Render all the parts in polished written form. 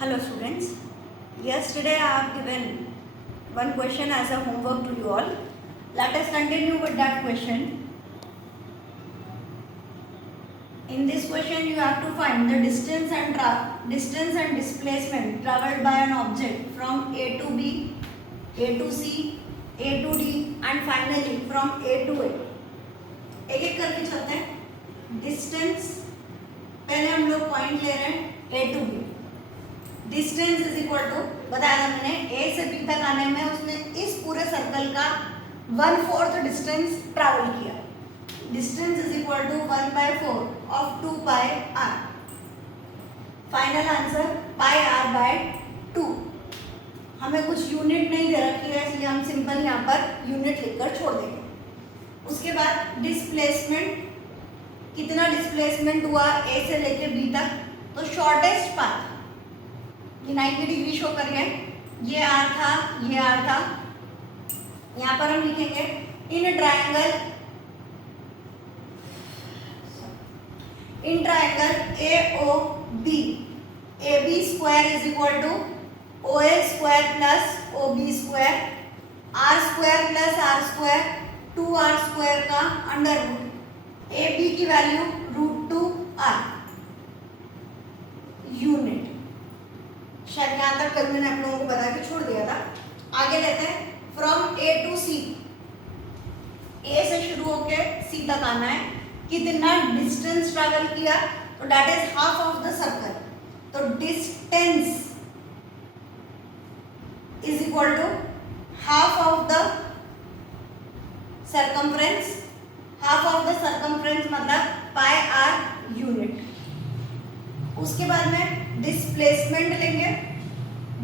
Hello students. Yesterday I have given one question as a homework to you all. Let us continue with that question. In this question you have to find the distance and displacement traveled by an object from A to B, A to C, A to D and finally from A to A. एक एक करके चलते हैं. Distance पहले हम लोग point ले रहे हैं A to B. Distance is equal to बताया था मैंने ए से बी तक आने में उसने इस पूरे सर्कल का 1/4 डिस्टेंस ट्रैवल किया. Distance is equal to 1/4 of 2 pi r. Final answer pi r by 2. हमें कुछ यूनिट नहीं दे रखी है इसलिए हम सिंपल यहाँ पर यूनिट लिखकर छोड़ देंगे. उसके बाद डिस्प्लेसमेंट, कितना डिस्प्लेसमेंट हुआ ए से लेके बी तक, तो शॉर्टेस्ट पाथ ये 90 डिग्री शो कर गए. ये आर था, ये आर था. यहाँ पर हम लिखेंगे in triangle A O B, A B square is equal to O A square plus O B square, r square plus r square, 2r square का अंडर रूट. ए बी की value √2r unit. शायद यहाँ तक कल मैंने आप लोगों को बता के छोड़ दिया था. आगे लेते हैं फ्रॉम ए टू सी. ए से शुरू होके सी तक आना है. कितना डिस्टेंस ट्रैवल किया, तो that is half of the circle. तो distance is equal to half of the circumference. Half of the circumference मतलब पाई आर यूनिट. उसके बाद में डिस्प्लेसमेंट लेंगे.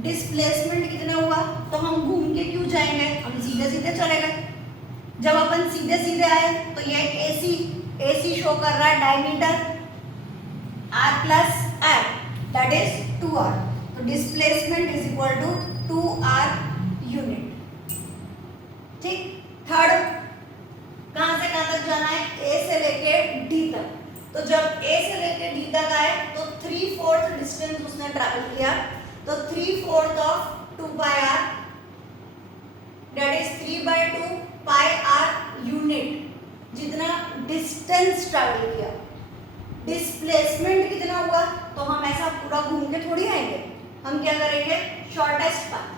डिस्प्लेसमेंट कितना हुआ, तो हम घूम के क्यों जाएंगे, हम सीधे सीधे चले गए. जब अपन सीधे सीधे आए तो ये AC शो कर रहा है diameter r plus r, that is 2r. तो displacement is equal to 2r unit. ठीक. थर्ड, कहां से कहां तक जाना है, A से लेके D तक. तो जब A से लेके D तक आए तो 3/4 डिस्टेंस उसने ट्रैवल किया. तो 3/4 of 2 pi r that is 3/2 pi r unit. जितना डिस्टेंस ट्रैवल किया. डिस्प्लेसमेंट कितना हुआ, तो हम ऐसा पूरा घूम के थोड़ी आएंगे. हम क्या करेंगे, शॉर्टेस्ट पाथ.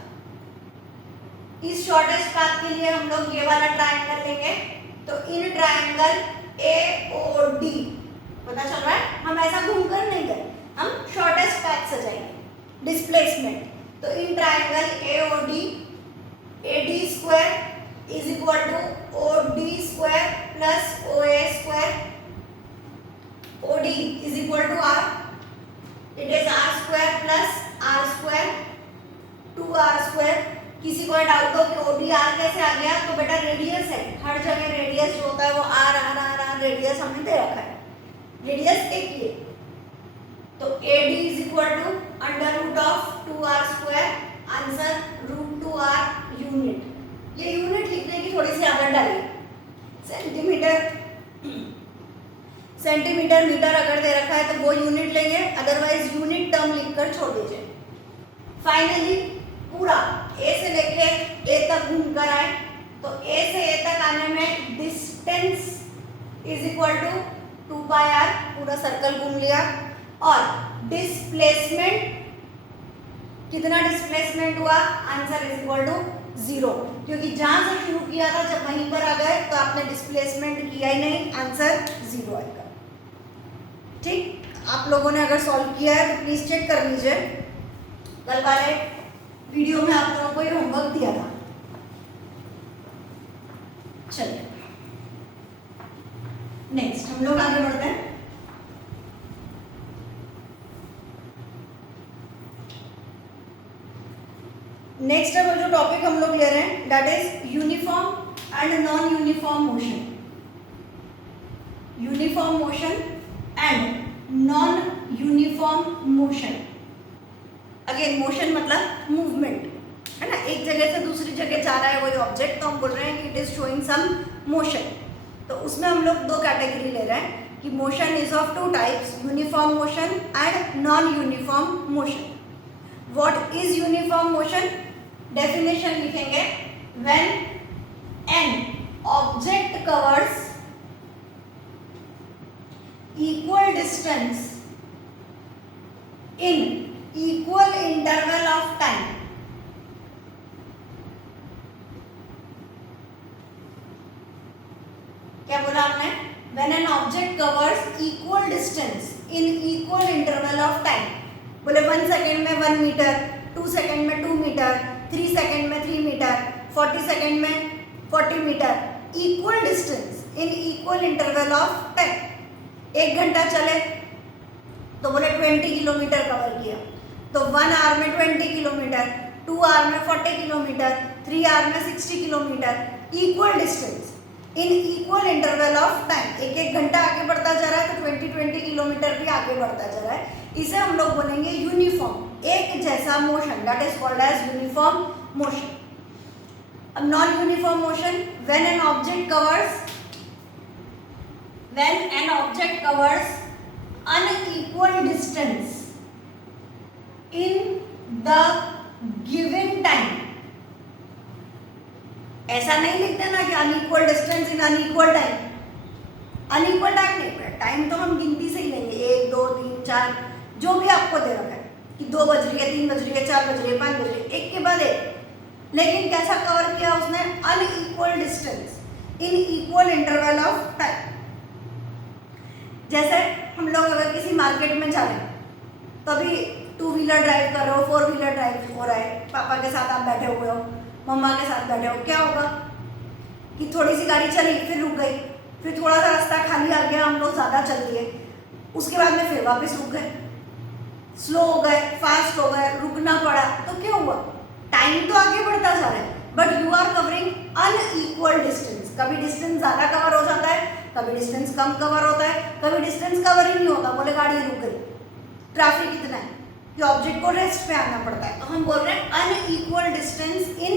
इस शॉर्टेस्ट पाथ के लिए हम लोग ये वाला ट्रायंगल लेंगे. तो इन ट्रायंगल AOD पता चल रहा है, हम ऐसा घूमकर नहीं गए, हम शॉर्टेस्ट पाथ से जाएंगे. डिस्प्लेसमेंट, तो in triangle AOD AD square is equal to OD square plus OA square. OD is equal to R, it is R square plus R square 2R square. किसी को डाउट हो कि OD R कैसे आ गया, तो बेटा radius है. हर जगह रेडियस जो होता है वो R रेडियस हमने दे रखा है. रेडियस एक ही है. तो AD is equal to under root of 2R square. Answer √2R unit. ये यूनिट लिखने की थोड़ी सी आदत डालिए. सेंटीमीटर मीटर अगर दे रखा है तो वो यूनिट लेंगे, अदरवाइज यूनिट टर्म लिखकर छोड़ दीजिए. फाइनली पूरा A से लेके A तक घूम कर आए. तो A से A तक आने में distance is equal to 2 pi r, पूरा सर्कल घूम लिया. और डिस्प्लेसमेंट, कितना डिस्प्लेसमेंट हुआ, आंसर इज इक्वल टू 0. क्योंकि जहां से शुरू किया था जब वहीं पर आ गए तो आपने डिस्प्लेसमेंट किया ही नहीं, आंसर 0 आएगा. ठीक. आप लोगों ने अगर सॉल्व किया है तो प्लीज चेक कर लीजिए. कल वाले वीडियो में आप लोगों को ये होमवर्क दिया था. चलिए नेक्स्ट हम लोग आगे बढ़ते हैं. नेक्स्ट जो टॉपिक हम लोग ले रहे हैं that is uniform and non uniform motion. Uniform motion and non uniform motion. Again motion मतलब मूवमेंट है ना, एक जगह से दूसरी जगह जा रहा है कोई ऑब्जेक्ट, तो हम बोल रहे हैं कि it is showing some motion. तो उसमें हम लोग दो कैटेगरी ले रहे हैं कि motion is of two types, uniform motion and non uniform motion. What is uniform motion? Definition लिखेंगे when an object covers equal distance in equal interval of time, क्या बोला आपने? When an object covers equal distance in equal interval of time, बोले 1 second में 1 metre, 2 second में 2 metre, 3 second में 3 metre, 40 second में 40 metre, equal distance in equal interval of time. 1 घंटा चले तो बोले 20 किलोमीटर कवर किया, तो 1 आवर में 20 किलोमीटर, 2 आवर में 40 किलोमीटर, 3 आवर में 60 kilometre, equal distance in equal interval of time. 1-1 घंटा आगे बढ़ता जा रहा है तो 20-20 किलोमीटर भी आगे बढ़ता जा रहा है। इसे हम लोग बोलेंगे यूनिफॉर्म, एक जैसा motion, that is called as uniform motion. अब non uniform motion, when an object covers unequal distance in the given time, ऐसा नहीं लिख देना कि unequal distance in unequal time. Unequal time नहीं, टाइम तो हम गिनती से ही लेंगे, 1 2 3 4 जो भी आपको दे रखा है कि 2 बज रही है, 3 बज रही है, 4 बज रही है, 5 बज रही है, एक के बाद एक। लेकिन कैसा कवर किया उसने? Unequal distance in equal interval of time. जैसे हम लोग अगर किसी मार्केट में जा रहे हैं तो अभी 2 व्हीलर ड्राइव कर रहे हो, 4 व्हीलर ड्राइव हो रहा है, पापा के साथ आप बैठे हुए हो, मम्मा के साथ बैठे हो, क्या होगा कि थोड़ी सी गाड़ी चली, फिर रुक गई, फिर थोड़ा सा रास्ता खाली आ गया, हम लोग ज़्यादा चल दिए, उसके बाद में फिर वापस रुक गए, स्लो हो गए, फास्ट हो गए, रुकना पड़ा, तो क्या हुआ? टाइम तो आगे बढ़ता जा रहा है but you are covering unequal distance. कभी डिस्टेंस ज़्यादा कवर हो जाता है, कभी डिस्टेंस कम कवर होता है, कभी डिस्टेंस कवर ही नहीं होता, बोले गाड़ी रुक गई, ट्रैफिक इतना है कि ऑब्जेक्ट को रेस्ट पे आना पड़ता है। तो हम बोल रहे हैं unequal distance in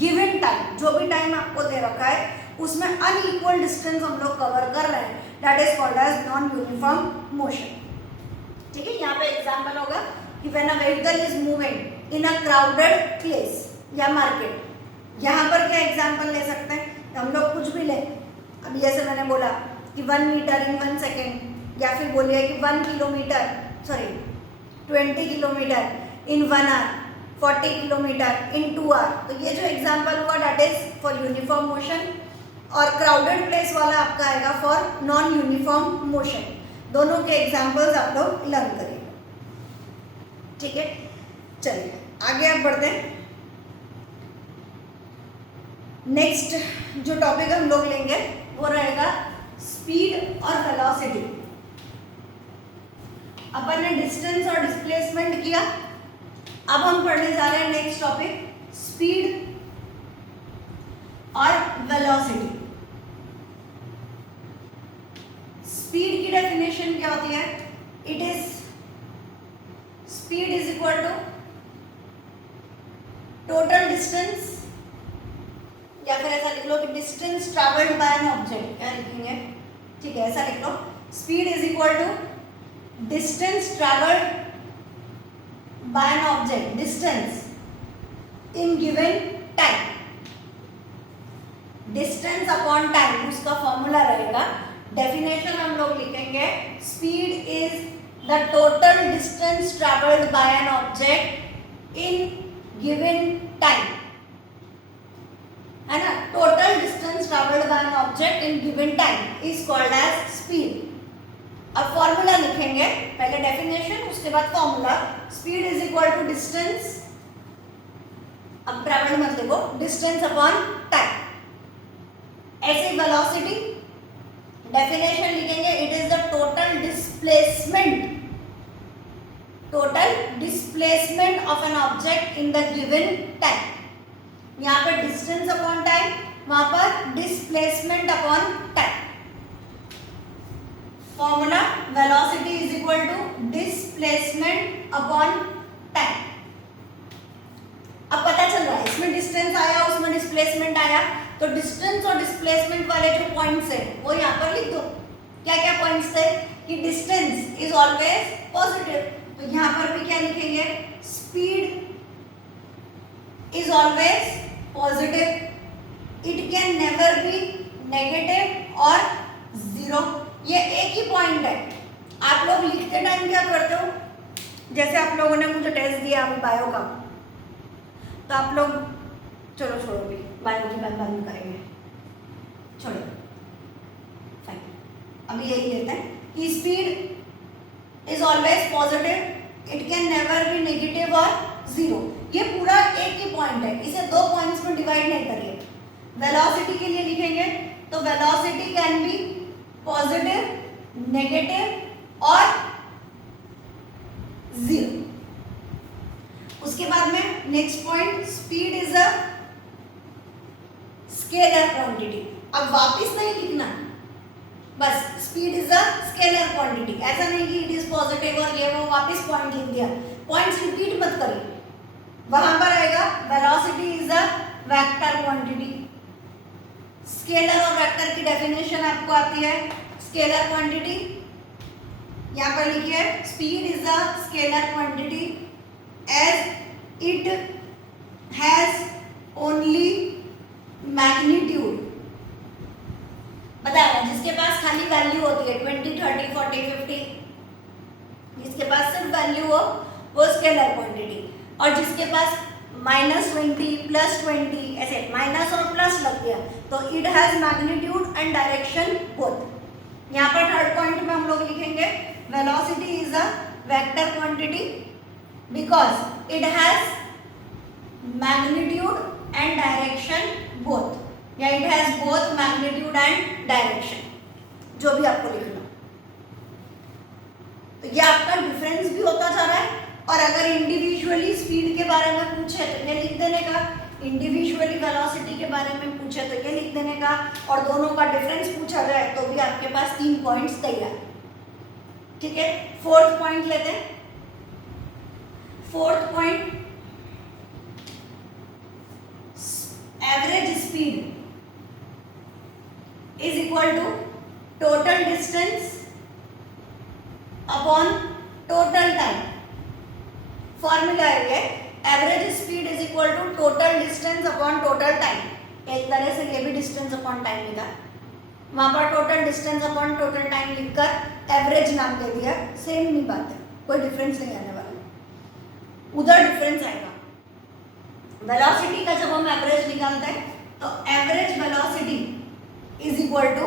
given time, जो भी टाइम आपको दे रखा है उसमें अनइक्वल डिस्टेंस हम लोग कवर कर रहे हैं, that is called as non uniform motion. ठीक है, यहाँ पे एग्जाम्पल होगा कि when a vehicle is moving in a crowded place या मार्केट। यहाँ पर क्या एग्जाम्पल ले सकते हैं? हम लोग कुछ भी लें, अभी जैसे मैंने बोला कि 1 मीटर इन 1 सेकेंड, या फिर बोलिए कि 1 kilometre, sorry 20 kilometre in 1 hour, 40 kilometre in 2 hour. तो ये जो एग्जाम्पल हुआ that is for uniform motion, और क्राउडेड प्लेस वाला आपका आएगा फॉर नॉन यूनिफॉर्म मोशन। दोनों के एग्जाम्पल्स आप लोग लर्न करिए। ठीक है, चलिए आगे आप बढ़ते हैं। नेक्स्ट जो टॉपिक हम लोग लेंगे वो रहेगा स्पीड और वेलोसिटी। अपन ने डिस्टेंस और डिस्प्लेसमेंट किया, अब हम पढ़ने जा रहे हैं नेक्स्ट टॉपिक स्पीड और वेलोसिटी। स्पीड की डेफिनेशन क्या होती है? It is speed is equal to total distance, या फिर ऐसा लिख लो कि distance travelled by an object. क्या लिखेंगे? ठीक है, ऐसा लिख लो, speed is equal to distance travelled by an object, distance in given time. Distance upon time उसका फॉर्मूला रहेगा। डेफिनेशन हम लोग लिखेंगे, speed is the total distance travelled by an object in given time, है ना। Total distance travelled by an object in given time is called as speed. अब formula लिखेंगे, पहले डेफिनेशन उसके बाद formula. Speed is equal to distance, अब travelled मत लिखो, डिस्टेंस अपॉन टाइम। ऐसे वेलोसिटी डेफिनेशन लिखेंगे, it is the total displacement of an object in the given time. यहाँ पर डिस्टेंस अपॉन टाइम, वहां पर displacement upon time. Formula velocity is equal to displacement upon time. अब पता चल रहा है इसमें डिस्टेंस आया, उसमें डिस्प्लेसमेंट आया, तो डिस्टेंस और डिस्प्लेसमेंट वाले जो पॉइंट्स है वो यहाँ पर लिख दो। क्या क्या पॉइंट्स थे कि डिस्टेंस इज ऑलवेज पॉजिटिव, तो यहाँ पर भी क्या लिखेंगे? स्पीड नेवर बी नेगेटिव और जीरो। ये एक ही पॉइंट है। आप लोग लिखते टाइम क्या करते हो, जैसे आप लोगों ने मुझे टेस्ट दिया अभी बायो का, तो आप लोग चलो छोड़ो भी, बायो की बात बाद में करेंगे, छोड़ो फाइन। अभी यही लेते हैं कि speed is always positive, it can never be negative और जीरो। ये पूरा एक ही पॉइंट है, इसे दो पॉइंट्स में डिवाइड नहीं करिए। वेलोसिटी के लिए लिखेंगे तो velocity can be positive, negative और जीरो। उसके बाद में next point, speed is a scalar quantity. अब वापस नहीं लिखना, बस speed is a scalar quantity, ऐसा नहीं कि इट इज पॉजिटिव और ये वो वापस पॉइंट लिख दिया। पॉइंट्स रिपीट मत करिए, वहां पर आएगा velocity is a vector quantity. Scalar और वेक्टर की डेफिनेशन आपको आती है। स्केलर क्वांटिटी यहाँ पर लिखिए, speed is a scalar quantity as it has only magnitude. बताया जिसके पास खाली वैल्यू होती है 20, 30, 40, 50, जिसके पास सिर्फ वैल्यू हो वो स्केलर क्वांटिटी, और जिसके पास -20, +20 ऐसे माइनस और प्लस लग गया तो it has magnitude and direction both. यहाँ पर थर्ड पॉइंट में हम लोग लिखेंगे velocity is a vector quantity because it has magnitude and direction both, या it has both magnitude and direction, जो भी आपको लिखना। तो ये आपका डिफरेंस भी होता जा रहा है। और अगर इंडिविजुअली स्पीड के बारे में पूछे तो ये लिख देने का, इंडिविजुअली वेलोसिटी के बारे में पूछे तो ये लिख देने का, और दोनों का डिफरेंस पूछा जाए तो भी आपके पास 3 पॉइंट्स तैयार। ठीक है, फोर्थ पॉइंट लेते हैं। Fourth point, average speed is equal to total distance upon total time। Formula है ये, average speed is equal to total distance upon total time. एक तरह से ये भी डिस्टेंस अपॉन टाइम लिखा, वहां पर total distance upon total time लिखकर एवरेज नाम दे दिया, सेम नहीं बात है, कोई डिफरेंस नहीं आने वाला। उधर डिफरेंस आएगा। वेलोसिटी का जब हम एवरेज निकालते हैं तो average velocity is equal to,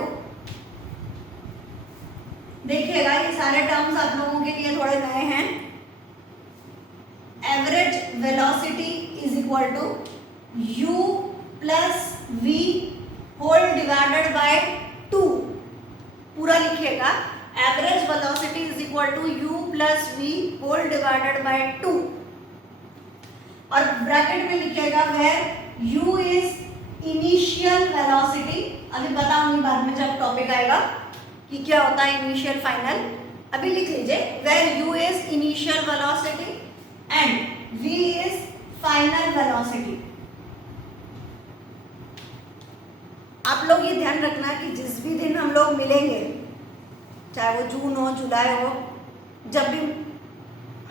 देखिएगा ये सारे टर्म्स आप लोगों के लिए थोड़े नए हैं। Average velocity is equal to u plus v whole divided by 2। पूरा लिखिएगा, average velocity is equal to u plus v whole divided by 2, और ब्रैकेट में लिखिएगा where u is initial velocity. अभी बताऊंगी बाद में जब टॉपिक आएगा कि क्या होता है इनिशियल फाइनल, अभी लिख लीजिए where u is initial velocity and v is final velocity. आप लोग ये ध्यान रखना कि जिस भी दिन हम लोग मिलेंगे, चाहे वो जून हो, जुलाई हो, जब भी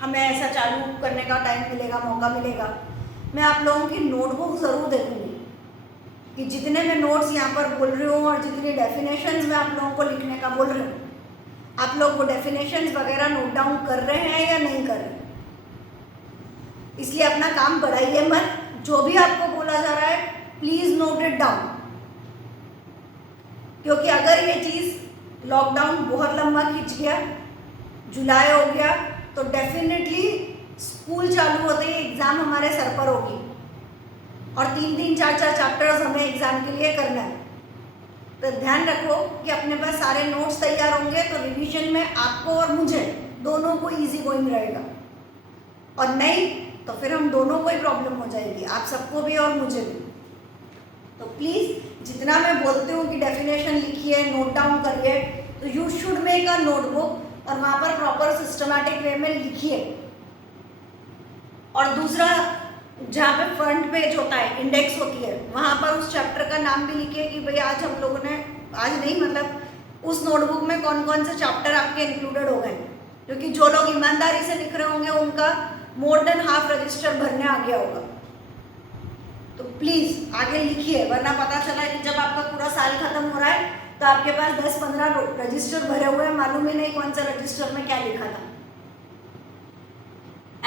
हमें ऐसा चालू करने का टाइम मिलेगा, मौका मिलेगा, मैं आप लोगों की नोटबुक ज़रूर देखूंगी कि जितने मैं नोट्स यहाँ पर बोल रही हूँ और जितनी डेफिनेशंस मैं आप लोगों को लिखने का बोल रही हूँ, आप लोग वो डेफिनेशंस वगैरह नोट डाउन कर रहे हैं या नहीं कर रहे। इसलिए अपना काम बढ़ाइए मत, जो भी आपको बोला जा रहा है प्लीज़ नोट इट डाउन, क्योंकि अगर ये चीज़ लॉकडाउन बहुत लंबा खिंच गया, जुलाई हो गया, तो डेफिनेटली स्कूल चालू होते ही एग्ज़ाम हमारे सर पर होगी और 3-3, 4-4 चैप्टर्स हमें एग्ज़ाम के लिए करना है। तो ध्यान रखो कि अपने पास सारे नोट्स तैयार होंगे तो रिवीजन में आपको और मुझे दोनों को इजी गोइंग रहेगा, और नहीं तो फिर हम दोनों को ही प्रॉब्लम हो जाएगी, आप सबको भी और मुझे भी। तो प्लीज़ जितना मैं बोलती हूँ कि डेफिनेशन लिखिए, नोट डाउन करिए, तो you should make a notebook और वहाँ पर प्रॉपर सिस्टमैटिक वे में लिखिए। और दूसरा, जहाँ पे फ्रंट पेज होता है, इंडेक्स होती है, वहाँ पर उस चैप्टर का नाम भी लिखिए कि भाई आज हम लोगों ने, आज नहीं मतलब उस नोटबुक में कौन कौन से चैप्टर आपके इंक्लूडेड हो गए, क्योंकि जो लोग ईमानदारी से लिख रहे होंगे उनका मोर देन हाफ रजिस्टर भरने आ गया होगा। तो प्लीज आगे लिखिए, वरना पता चला कि जब आपका पूरा साल खत्म हो रहा है तो आपके पास 10-15 रजिस्टर भरे हुए हैं, मालूम ही नहीं कौन सा रजिस्टर में क्या लिखा था।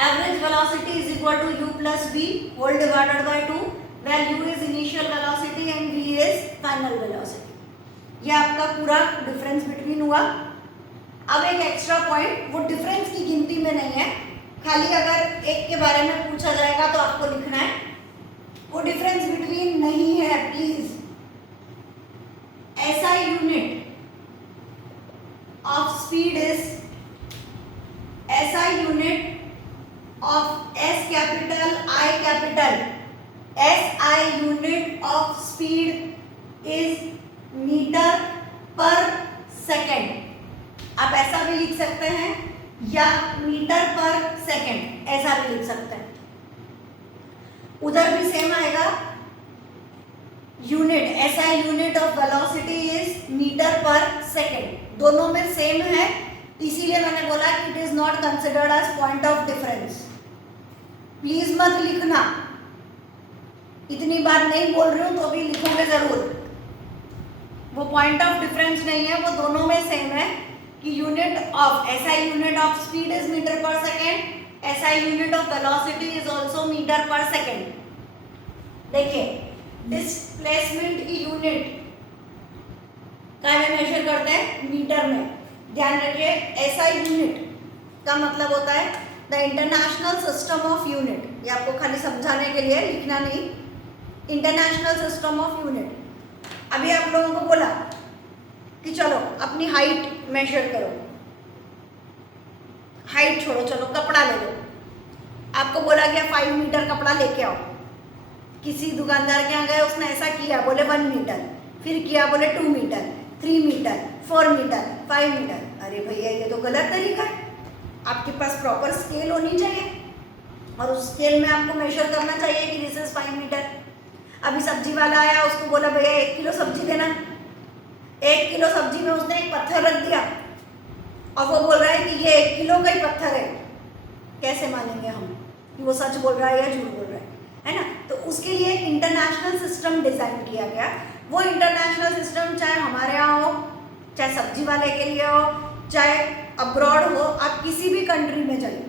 Average velocity is equal to u plus v whole divided by 2, where u is initial velocity and v is final velocity. ये आपका पूरा डिफरेंस बिटवीन हुआ। अब एक एक्स्ट्रा पॉइंट, वो डिफरेंस की गिनती में नहीं है, खाली अगर एक के बारे में पूछा जाएगा तो आपको लिखना है, वो डिफरेंस बिटवीन नहीं है please. SI unit of speed is SI unit of S capital I capital, SI unit of speed is meter per second। आप ऐसा भी लिख सकते हैं या मीटर पर सेकंड ऐसा भी लिख सकते हैं, उधर भी सेम आएगा। Unit SI unit of velocity is metre per second, दोनों में सेम है, इसीलिए मैंने बोला कि it is not considered as point of difference. Please मत लिखना, इतनी बार नहीं बोल रही हूं तो भी लिखोगे जरूर। वो पॉइंट ऑफ डिफरेंस नहीं है, वो दोनों में सेम है कि unit of SI unit of speed is metre per second, SI unit of velocity is also metre per second. देखिए डिस्प्लेसमेंट की यूनिट क्या में मेजर करते हैं, मीटर में। ध्यान रखिए SI यूनिट का मतलब होता है the international system of unit, ये आपको खाली समझाने के लिए, लिखना नहीं, इंटरनेशनल सिस्टम ऑफ यूनिट। अभी आप लोगों को बोला कि चलो अपनी हाइट मेजर करो, हाइट छोड़ो, चलो कपड़ा ले लो। आपको बोला गया 5 मीटर कपड़ा लेके आओ, किसी दुकानदार के यहाँ गए, उसने ऐसा किया, बोले 1 मीटर, फिर किया बोले 2 मीटर, 3 मीटर, 4 मीटर, 5 मीटर। अरे भैया ये तो गलत तरीका है, आपके पास प्रॉपर स्केल होनी चाहिए और उस स्केल में आपको मेजर करना चाहिए कि दिस इज 5 मीटर। अभी सब्जी वाला आया, उसको बोला भैया 1 किलो सब्जी देना, 1 किलो सब्जी में उसने एक पत्थर रख दिया और वो बोल रहा है कि ये 1 किलो का ही पत्थर है। कैसे मानेंगे हम कि वो सच बोल रहा है या झूठ बोल रहा है ना? तो उसके लिए एक इंटरनेशनल सिस्टम डिजाइन किया गया। वो इंटरनेशनल सिस्टम चाहे हमारे यहाँ हो, चाहे सब्जी वाले के लिए हो, चाहे अब्रॉड हो, आप किसी भी कंट्री में जाइए,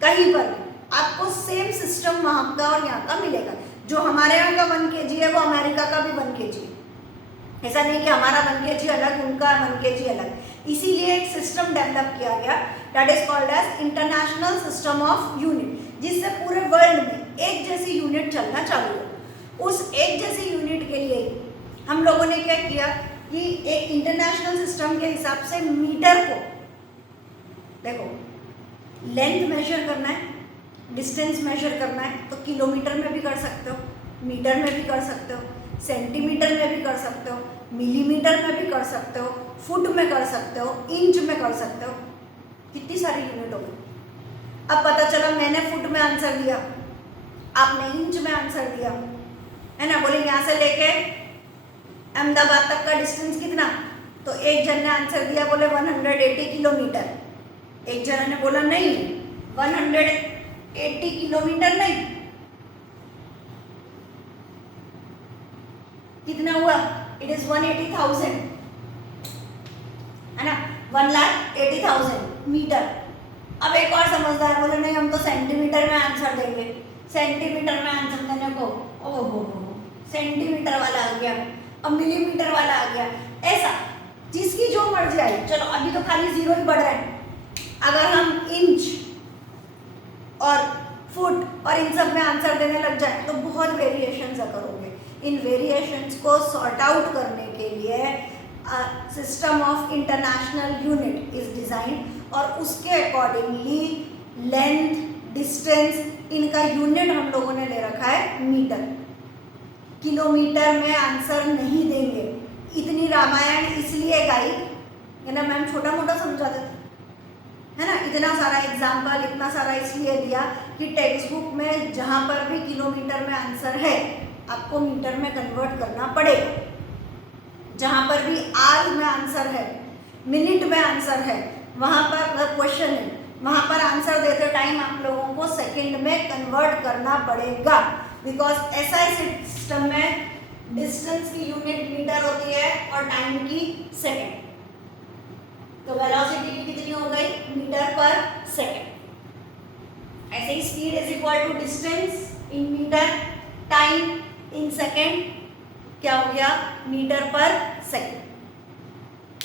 कहीं पर आपको सेम सिस्टम वहाँ का और यहाँ का मिलेगा। जो हमारे यहाँ का 1 kg है वो अमेरिका का भी 1 kg है। ऐसा नहीं कि हमारा 1 kg अलग, उनका 1 kg अलग। इसीलिए एक सिस्टम डेवलप किया गया that is called as international system of unit, जिससे पूरे वर्ल्ड में एक जैसी यूनिट चलना चालू हो। उस एक जैसी यूनिट के लिए हम लोगों ने क्या किया कि एक इंटरनेशनल सिस्टम के हिसाब से मीटर को, देखो लेंथ मेजर करना है, डिस्टेंस मेजर करना है तो किलोमीटर में भी कर सकते हो, मीटर में भी कर सकते हो, सेंटीमीटर में भी कर सकते हो, मिलीमीटर में भी कर सकते हो, फुट में कर सकते हो, इंच में कर सकते हो। कितनी सारी यूनिट हो गई। अब पता चला मैंने फुट में आंसर दिया, आपने इंच में आंसर दिया, है ना। बोले यहाँ से लेके अहमदाबाद तक का डिस्टेंस कितना, तो एक जन ने आंसर दिया बोले 180 किलोमीटर, एक जन ने बोला नहीं 180 किलोमीटर नहीं, कितना हुआ, इट इज 180,000, है ना, 1,80,000 मीटर। अब एक और समझदार बोले नहीं हम तो सेंटीमीटर में आंसर देंगे, सेंटीमीटर में आंसर देने को ओहो सेंटीमीटर वाला आ गया, अब मिलीमीटर वाला आ गया, ऐसा जिसकी जो मर्जी आई। चलो अभी तो खाली 0 ही बढ़ रहा है, अगर हम इंच और फुट और इन सब में आंसर देने लग जाए तो बहुत वेरिएशंस करोगे। इन वेरिएशंस को सॉर्ट आउट करने के लिए system of international unit is design और उसके अकॉर्डिंगली लेंथ, डिस्टेंस, इनका यूनिट हम लोगों ने ले रखा है मीटर। किलोमीटर में आंसर नहीं देंगे। इतनी रामायण इसलिए गाई है ना मैम, छोटा मोटा समझाते थे, है ना, इतना सारा एग्जाम्पल, इतना सारा इसलिए दिया कि टेक्स्ट बुक में जहाँ पर भी किलोमीटर में आंसर है आपको मीटर में कन्वर्ट करना पड़ेगा। जहाँ पर भी आवर में आंसर है, मिनट में आंसर है, वहाँ पर क्वेश्चन है, वहाँ पर आंसर देते टाइम आप लोगों को सेकंड में कन्वर्ट करना पड़ेगा। बिकॉज एसआई सिस्टम में डिस्टेंस की यूनिट मीटर होती है और टाइम की सेकेंड। तो वेलोसिटी की कितनी हो गई? Metre per second. ऐसे ही speed is equal to distance in metre, time in second, क्या हो गया? Metre per second.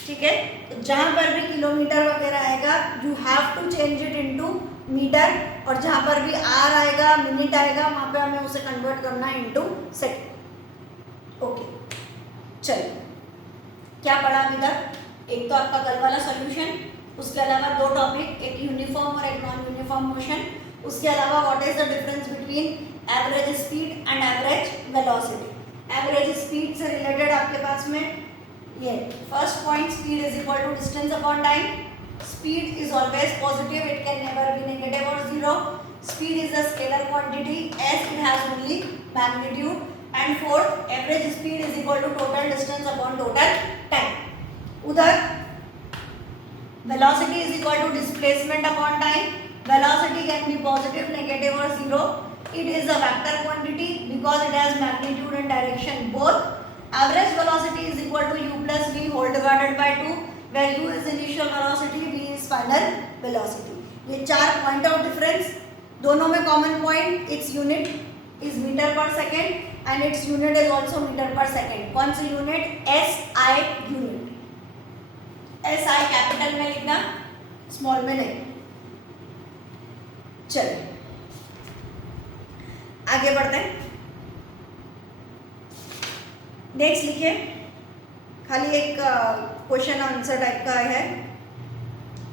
ठीक है, तो जहां पर भी किलोमीटर वगैरह आएगा you have to change it into metre, और जहां पर भी आर आएगा, मिनट आएगा, वहां पे हमें उसे कन्वर्ट करना इनटू सेकेंड। ओके, चलिए क्या पढ़ा अभी तक? एक तो आपका कल वाला सॉल्यूशन, उसके अलावा दो टॉपिक, एक यूनिफॉर्म और एक नॉन यूनिफॉर्म मोशन, उसके अलावा what is the difference between average speed and average velocity. Average speed से रिलेटेड आपके पास में ये first point, speed is equal to distance upon time. Speed is always positive, it can never be negative or zero. Speed is a scalar quantity as it has only magnitude. And fourth, average speed is equal to total distance upon total time. उधर velocity is equal to displacement upon time. Velocity can be positive, negative or zero. It is a vector quantity because it has magnitude and direction both. Average velocity is equal to u plus v whole divided by 2. where u is initial velocity, v is final velocity. ये चार point of difference, दोनों में common point, its unit is metre per second and its unit is also metre per second. कौन सी unit? S I unit. S I capital में लिखना, small में नहीं। चलिए आगे बढ़ते हैं। नेक्स्ट लिखिए, खाली एक क्वेश्चन आंसर टाइप का है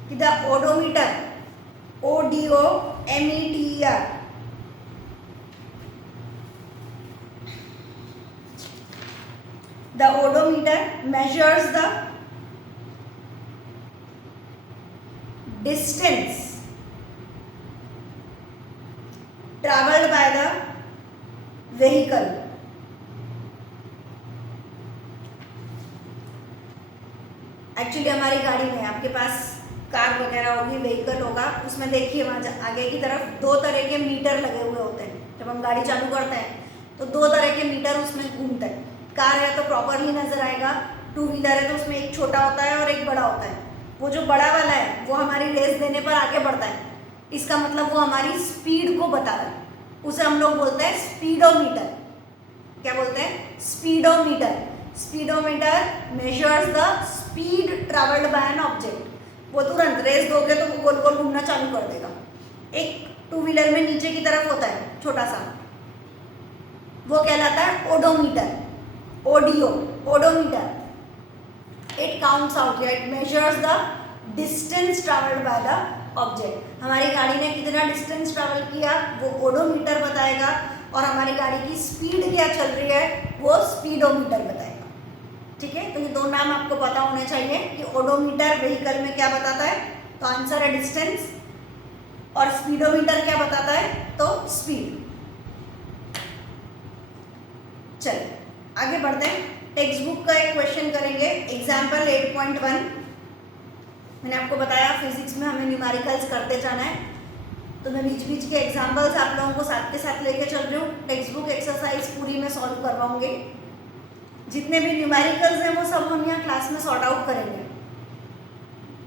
कि the odometer, ODOMETER, the odometer measures the distance traveled by the vehicle actually हमारी गाड़ी में, आपके पास कार वगैरह होगी, व्हीकल होगा, उसमें देखिए वहाँ आगे की तरफ दो तरह के मीटर लगे हुए होते हैं। जब हम गाड़ी चालू करते हैं तो दो तरह के मीटर उसमें घूमते हैं। कार है तो प्रॉपरली नजर आएगा, टू व्हीलर है तो उसमें एक छोटा होता है और एक बड़ा होता है। वो जो बड़ा वाला है वो हमारी रेस देने पर आगे बढ़ता है, इसका मतलब वो हमारी स्पीड को बता रहा है, उसे हम लोग बोलते हैं स्पीडोमीटर। क्या बोलते हैं? Speedometer. Speedometer measures the speed travelled by an object. वो तुरंत रेस दोगे तो वो गोल गोल घूमना चालू कर देगा। एक टू व्हीलर में नीचे की तरफ होता है छोटा सा, वो कहलाता है ओडोमीटर, ओडियो, ओडोमीटर। इट काउंट्स आउट या it measures the distance travelled by the object. हमारी गाड़ी ने कितना डिस्टेंस ट्रैवल किया वो ओडोमीटर बताएगा, और हमारी गाड़ी की स्पीड क्या चल रही है वो स्पीडोमीटर बताएगा। ठीक है, तो ये दो नाम आपको पता होने चाहिए कि ओडोमीटर व्हीकल में क्या बताता है, तो आंसर है डिस्टेंस, और स्पीडोमीटर क्या बताता है, तो स्पीड। चलिए आगे बढ़ते हैं। टेक्स्ट बुक का एक क्वेश्चन करेंगे, एग्जाम्पल 8.1। मैंने आपको बताया फिजिक्स में हमें न्यूमेरिकल्स करते जाना है, तो मैं बीच बीच के एग्जाम्पल्स आप लोगों को साथ के साथ लेके चल रही हूँ। टेक्स्ट बुक एक्सरसाइज पूरी में सॉल्व करवाऊंगी, जितने भी न्यूमेरिकल्स हैं वो सब हम यहाँ क्लास में सॉर्ट आउट करेंगे।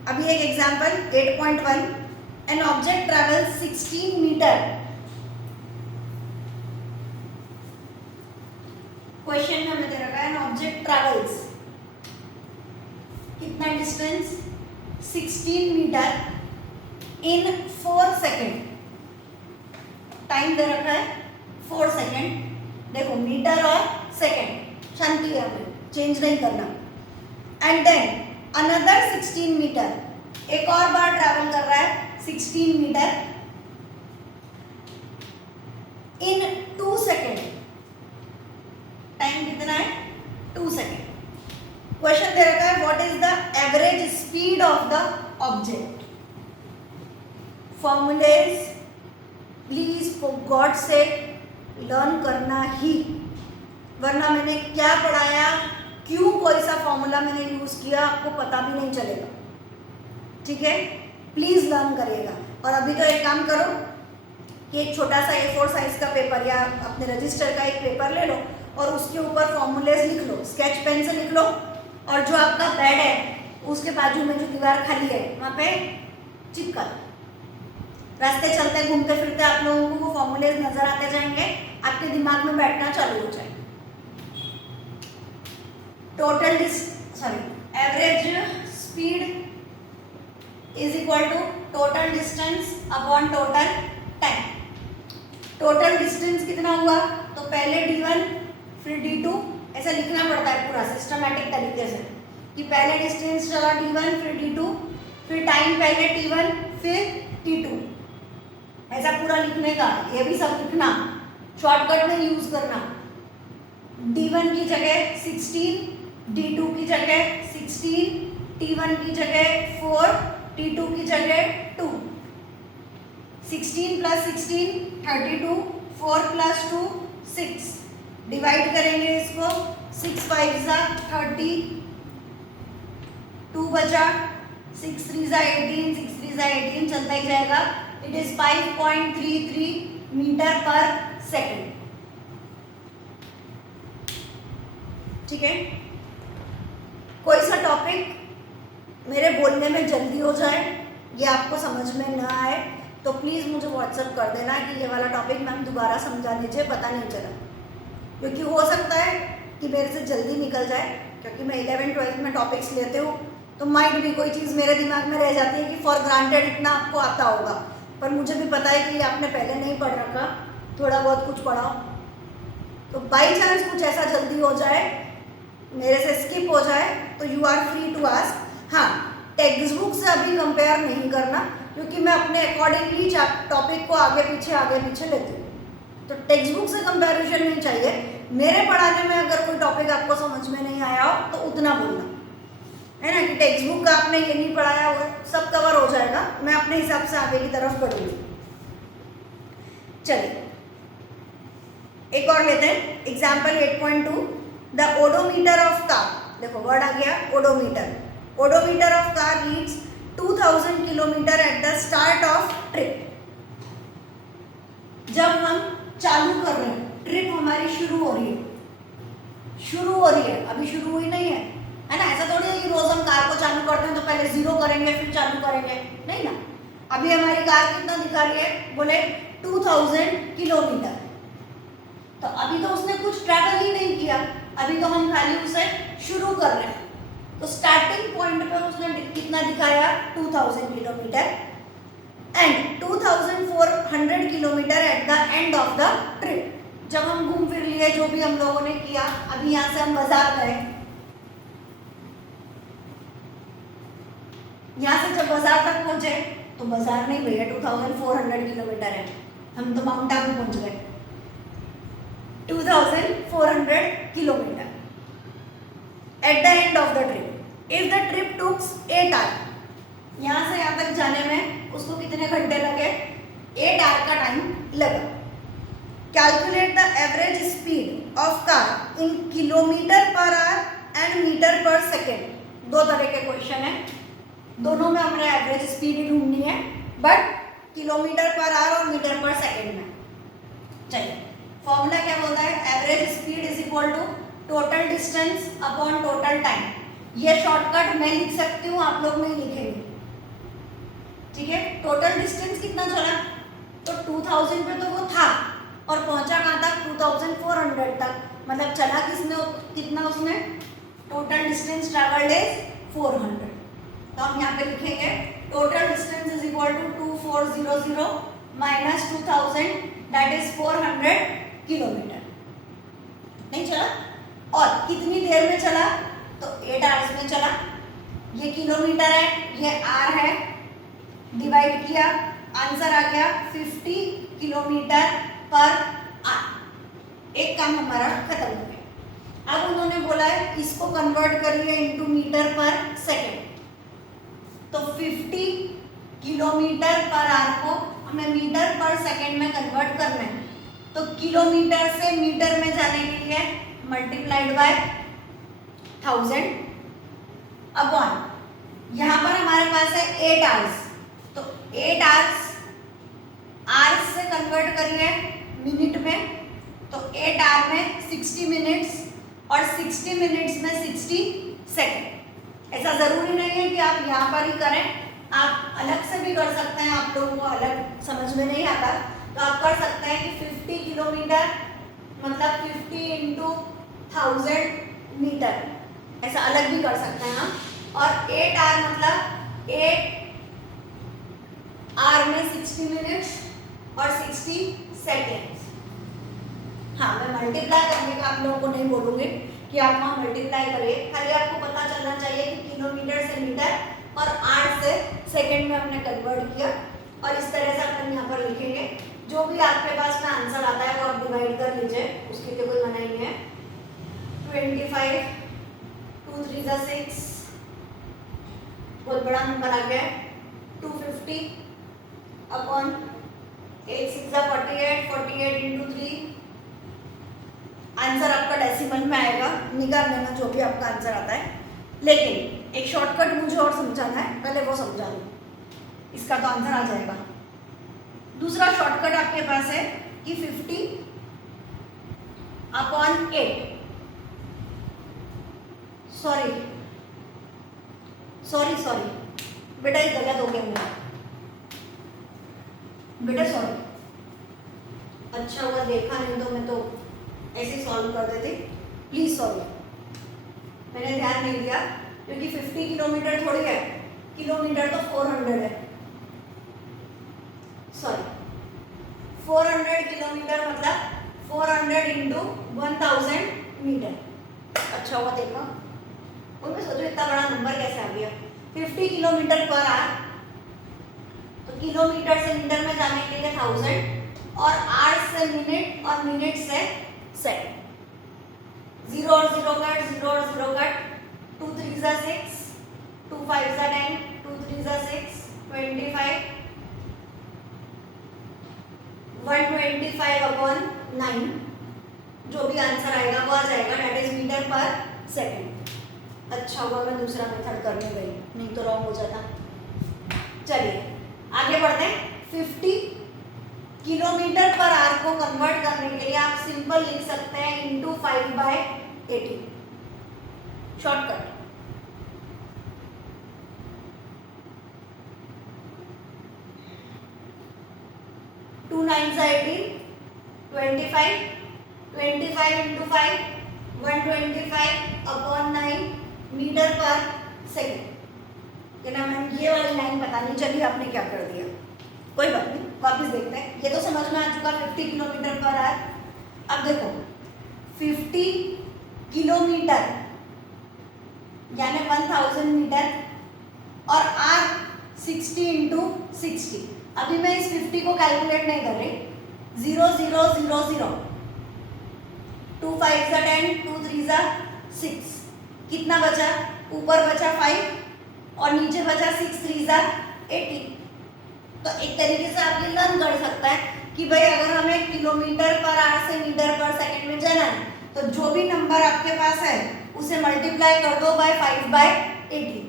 अभी एक example 8.1, an object travels 16 metre. Question में हमें दे रखा है एन ऑब्जेक्ट ट्रेवल्स, कितना distance, 16 metre in 4 second. Time दे रखा है 4 सेकेंड। देखो मीटर और सेकेंड, शांति है, हमें चेंज नहीं करना। एंड देन अनदर 16 मीटर, एक और बार ट्रैवल कर रहा है 16 मीटर इन 2 सेकेंड। टाइम कितना है, 2 सेकेंड। क्वेश्चन दे रखा है what is the average speed of the object. Formulas please for God sake learn करना ही, वरना मैंने क्या पढ़ाया, क्यों कोई सा फॉर्मूला मैंने यूज किया आपको पता भी नहीं चलेगा। ठीक है, प्लीज लर्न करिएगा। और अभी तो एक काम करो कि एक छोटा सा A4 साइज का पेपर या अपने रजिस्टर का एक पेपर ले लो और उसके ऊपर फॉर्मूलेज लिख लो, स्केच पेन से लिख लो, और जो आपका बेड है उसके बाजू में जो दीवार खाली है वहाँ पे चिपका दो। रास्ते चलते घूमते फिरते आप लोगों को वो फॉर्मूलेज नजर आते जाएंगे, आपके दिमाग में बैठना चालू हो जाएगा। Average speed is equal to total distance upon total time. Total distance कितना हुआ, तो पहले d1 फिर d2, ऐसा लिखना पड़ता है पूरा सिस्टमैटिक तरीके से कि पहले डिस्टेंस चला d1 फिर d2, फिर टाइम पहले t1 फिर t2, ऐसा पूरा लिखने का। ये भी सब लिखना, शॉर्टकट में यूज करना। d1 की जगह 16, d2 की जगह 16, t1 की जगह 4, t2 की जगह 2। 16 प्लस 16 32, 4 प्लस 2 6। डिवाइड करेंगे इसको, 6 5 जा 30, 2 बचा, 6 3 जा 18, 6 3 जा 18 चलता ही जाएगा। It is 5.33 metre per second. ठीक है, कोई सा टॉपिक मेरे बोलने में जल्दी हो जाए, ये आपको समझ में ना आए तो प्लीज़ मुझे व्हाट्सअप कर देना कि ये वाला टॉपिक मैम दोबारा समझाने चाहिए, पता नहीं चला। क्योंकि हो सकता है कि मेरे से जल्दी निकल जाए, क्योंकि मैं 11th-12th में टॉपिक्स लेते हूँ तो माइट भी कोई चीज़ मेरे दिमाग में रह जाती है कि फॉर ग्रांटेड इतना आपको आता होगा, पर मुझे भी पता है कि आपने पहले नहीं पढ़ रखा, थोड़ा बहुत कुछ पढ़ा, तो बाई चांस कुछ ऐसा जल्दी हो जाए, मेरे से स्किप हो जाए, तो you are free to ask. हाँ, टेक्स्ट बुक से अभी कंपेयर नहीं करना, क्योंकि मैं अपने अकॉर्डिंगली टॉपिक को आगे पीछे लेती हूँ, तो टेक्स्ट बुक से कंपैरिजन नहीं चाहिए। मेरे पढ़ाने में अगर कोई टॉपिक आपको समझ में नहीं आया हो तो उतना बोलना है ना, कि टेक्स्ट बुक का आपने ये नहीं पढ़ाया, वो सब कवर हो जाएगा, मैं अपने हिसाब से आगे की तरफ बढ़ूंगी। चलिए एक और लेते हैं, example 8.2, the odometer of car. देखो वर्ड आ गया odometer. Odometer of car reads 2000 kilometre at the start of trip. जब हम चालू कर रहे हैं, ट्रिप हमारी शुरू हो रही है, अभी शुरू हुई नहीं है ना। ऐसा थोड़ी है कि रोज हम कार को चालू करते हैं तो पहले 0 करेंगे फिर चालू करेंगे, नहीं ना। अभी हमारी कार कितना दिखा रही है, बोले 2000 किलोमीटर, तो अभी तो उसने कुछ ट्रैवल ही नहीं किया, अभी तो हम खाली उसे शुरू कर रहे हैं। तो स्टार्टिंग पॉइंट पे उसने कितना दिखाया, 2000 kilometre, and 2400 kilometre at the end of the trip. जब हम घूम फिर लिए, जो भी हम लोगों ने किया, अभी यहाँ से हम बाजार गए, यहाँ से जब बाजार तक पहुंचे तो बाजार नहीं भैया 2400 किलोमीटर है, हम तो माउंट आबू पहुंच गए। 2400 kilometre at the end of the trip. If the trip takes 8 hour, यहाँ से यहाँ तक जाने में उसको कितने घंटे लगे, 8 आवर का टाइम लगा। Calculate the average speed of car in kilometre per hour and metre per second. दो तरह के क्वेश्चन है, दोनों में हमने एवरेज स्पीड ही ढूंढनी है, बट किलोमीटर पर आवर और मीटर पर सेकेंड में। चलिए फॉर्मूला क्या बोलता है, average speed is equal to total distance upon total time. ये शॉर्टकट मैं लिख सकती हूँ, आप लोग नहीं लिखेंगे, ठीक है। टोटल डिस्टेंस कितना चला, तो 2000 पे तो वो था और पहुंचा कहाँ तक, 2400 तक, मतलब चला कितना उसने, टोटल डिस्टेंस ट्रैवल्ड इज 400। तो हम यहाँ पे लिखेंगे total distance is equal to 2400 minus 2000 that is 400 kilometre. नहीं चला, और कितनी देर में चला, तो 8 आवर्स में चला। ये किलोमीटर है, ये आर है, डिवाइड किया, आंसर आ गया 50 किलोमीटर पर आवर। एक काम हमारा खत्म हो गया। अब उन्होंने बोला है इसको कन्वर्ट करिए इनटू मीटर पर सेकेंड, तो 50 किलोमीटर पर आवर को हमें मीटर पर सेकेंड में कन्वर्ट करना है। तो किलोमीटर से मीटर में जाने के लिए मल्टीप्लाइड बाय 1000 अपॉन यहाँ पर हमारे पास है 8 आवर्स, तो 8 आवर्स आवर्स से कन्वर्ट करिए मिनट में, तो 8 आवर में 60 मिनट्स और 60 मिनट्स में 60 सेकेंड। ऐसा ज़रूरी नहीं है कि आप यहाँ पर ही करें, आप अलग से भी कर सकते हैं। आप लोगों को अलग समझ में नहीं आता तो आप कर सकते हैं कि 50 किलोमीटर मतलब 50 इंटू 1000 मीटर, ऐसा अलग भी कर सकते हैं हम। और 8 आवर मतलब 8 आवर में 60 मिनट्स और 60 सेकेंड्स। हाँ, मैं मल्टीप्लाई करने का आप लोगों को नहीं बोलूँगी कि आप वहाँ मल्टीप्लाई करिए, खाली आपको पता चलना चाहिए कि किलोमीटर से मीटर और आवर से सेकंड में हमने कन्वर्ट किया। और इस तरह से अपन यहाँ पर लिखेंगे। जो भी आपके पास में आंसर आता है वो आप डिवाइड कर लीजिए, उसके लिए कोई मना नहीं है। 25 2 3 जा 6, बहुत बड़ा नंबर आ गया है। 250 अपॉन 8 6 जा 48, 48 इंटू 3। आंसर आपका डेसिमल में आएगा, निकाल लेना जो भी आपका आंसर आता है। लेकिन एक शॉर्टकट मुझे और समझाना है, पहले वो समझा लूँ, इसका तो आंसर आ जाएगा। दूसरा शॉर्टकट आपके पास है कि 50 अपॉन 8, सॉरी बेटा ये गलत हो गया मेरा, बेटा सॉरी। अच्छा हुआ देखा नहीं तो मैं तो ऐसे सॉल्व कर देती, प्लीज सॉरी, मैंने ध्यान नहीं दिया। क्योंकि 50 किलोमीटर थोड़ी है, किलोमीटर तो 400 है, सॉरी 400 किलोमीटर मतलब 400 इंटू 1000 मीटर। अच्छा हुआ देखा, और मैं सोचो इतना बड़ा नंबर कैसे आ गया। 50 किलोमीटर पर आवर, तो किलोमीटर से मीटर में जाने के लिए 1000 और आवर से मिनट और मिनट से सेकंड। 0 और 0 कट, 0 और 0 कट, 2 3 जा 6, 2 5 जा 10, 2 3 जा 6, 25, 125 अपॉन 9। जो भी आंसर आएगा वो आ जाएगा, date is metre per second. अच्छा हुआ मैं दूसरा मेथड करने गई, नहीं तो रॉन्ग हो जाता। चलिए आगे बढ़ते हैं। 50 किलोमीटर पर आवर को कन्वर्ट करने के लिए आप सिंपल लिख सकते हैं इंटू 5/80, शॉर्टकट। टू 9 जा 18, 25, 25 into 5, 125 upon 9 metre per second. क्या मैम ये वाली लाइन पता नहीं चली, आपने क्या कर दिया, कोई बात नहीं, वापस देखते हैं। ये तो समझ में आ चुका 50 किलोमीटर पर आवर। अब देखो 50 किलोमीटर यानी 1000 मीटर और आर 60 इंटू 60। अभी मैं इस 50 को कैलकुलेट नहीं कर रही। 0 0 0 0, 2 5 जा 10, 2 3 जा 6, कितना बचा, ऊपर बचा 5 और नीचे बचा 6 3 जा 18। तो एक तरीके से आप ये लर्न कर सकता है कि भाई अगर हमें किलोमीटर पर आवर से मीटर पर सेकंड में जाना है तो जो भी नंबर आपके पास है उसे मल्टीप्लाई कर दो बाय 5/80,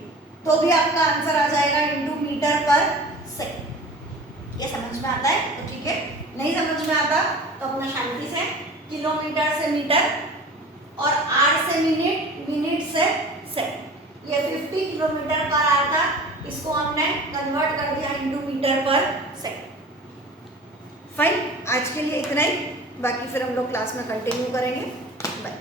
तो भी आपका आंसर आ जाएगा इंटू मीटर पर सेकंड। ये समझ में आता है तो ठीक है, नहीं समझ में आता तो अपना शांति से किलोमीटर से मीटर और आवर से मिनट, मिनट से सेकंड। ये 50 किलोमीटर पर आवर था, इसको हमने कन्वर्ट कर दिया into metre per second. Fine, आज के लिए इतना ही, बाकी फिर हम लोग क्लास में कंटिन्यू करेंगे। बाय।